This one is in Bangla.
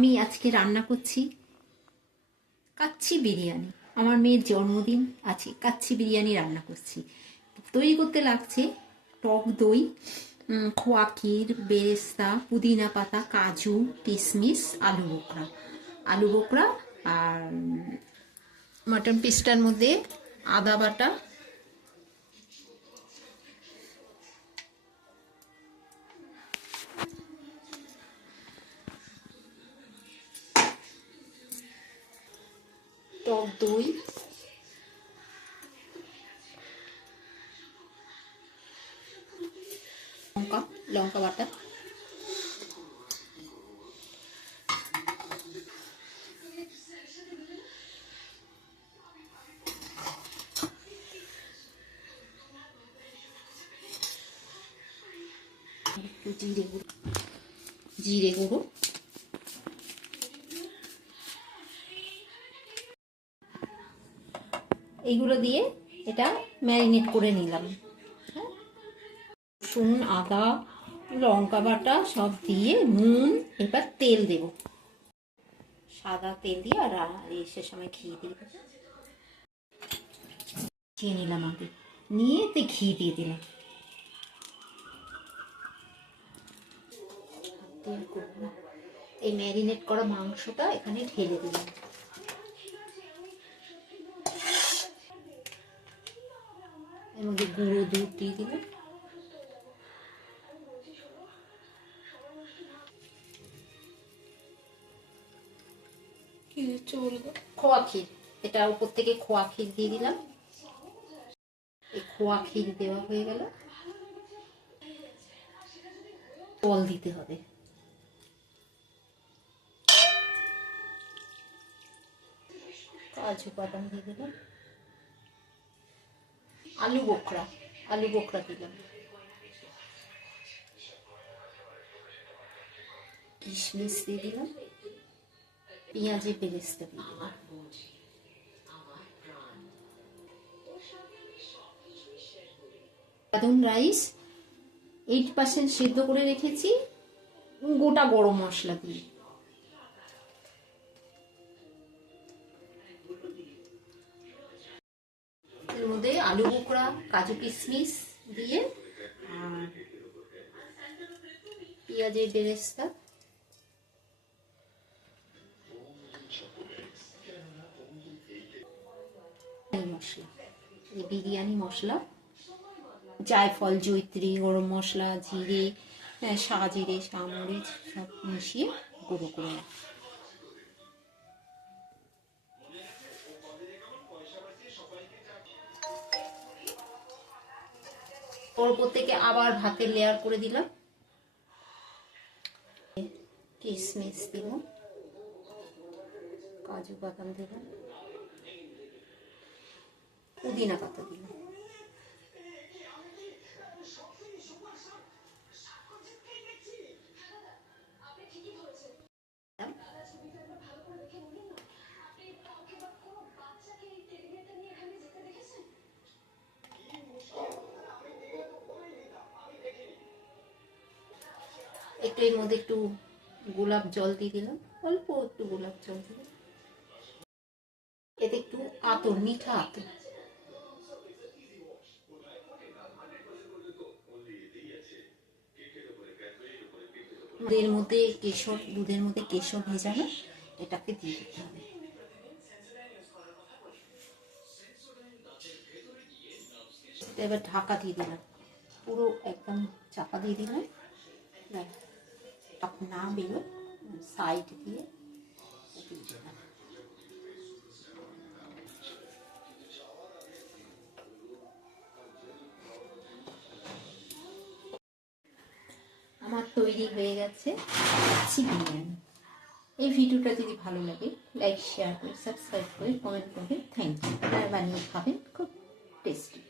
আমি আজকে রান্না করছি কাচ্চি বিরিয়ানি। আমার মেয়ের জন্মদিন আছে, কাচ্চি বিরিয়ানি রান্না করছি। তৈরি করতে লাগছে টক দই, খোয়া ক্ষীর, বেরেস্তা, পুদিনা পাতা, কাজু, কিশমিশ, আলু বোখরা আর মাটন পিসটার মধ্যে আদা বাটা, টক দই, লঙ্কা বাটা, একটু জিরে গুঁড়ো, এইগুলো দিয়ে এটা ম্যারিনেট করে নিলাম। রসুন, আদা, লঙ্কা বাটা সব দিয়ে নুন, এবার তেল দেব, সাদা তেল দিয়ে আর সে সময় ঘি দিয়ে খেয়ে নিলাম। আগে নিয়ে তে ঘি দিয়ে দিলাম। এই ম্যারিনেট করা মাংসটা এখানে ঢেলে দিলাম। এর মধ্যে গুঁড়ো দুধ দিয়ে দিলাম। খোয়া ক্ষীর, এটা উপর থেকে খোয়া ক্ষীর দিয়ে দিলাম। এই খোয়া ক্ষীর দেওয়া হয়ে গেল। জল দিতে হবে। কাজু বাদাম দিয়ে দিলাম। আলু বোখরা দিলাম। কিশমিশ দিয়ে দিলাম। পেঁয়াজের বেরেস্তা দিয়ে দিলাম। বাদন রাইস 8% সেদ্ধ করে রেখেছি গোটা গরম মশলা দিয়ে। এর মধ্যে আলু বোখরা, কাজু কিশমিশ দিয়ে পেঁয়াজের বেরেস্তা, মশলা, এই বিরিয়ানি মশলা, জায়ফল, জয়িত্রী, গরম মশলা, জিরে, সাজিরে, সামরিচ সব মিশিয়ে গুঁড়ো করে নেব। ওপর থেকে আবার ভাতের লেয়ার করে দিলাম। কিশমিশ দিব, কাজু বাদাম দিলাম, পুদিনা পাতা দিলাম। একটু এর মধ্যে একটু গোলাপ জল দিয়ে দিলাম, অল্প একটু গোলাপ জল দিলাম। এতে একটু আতর, মিঠা আতর। দুধের মধ্যে কেশর ভেজানো, এটাকে দিয়ে দিতে হবে। এবার ঢাকা দিয়ে দিলাম, পুরো একদম চাপা দিয়ে দিলাম। না বেরো সাইড দিয়ে আমার তৈরি হয়ে গেছে কাচ্চি বিরিয়ানি। এই ভিডিওটা যদি ভালো লাগে লাইক, শেয়ার করে, সাবস্ক্রাইব করে, কমেন্ট করবেন। Thank you. বানিয়ে খাবেন, খুব টেস্টি।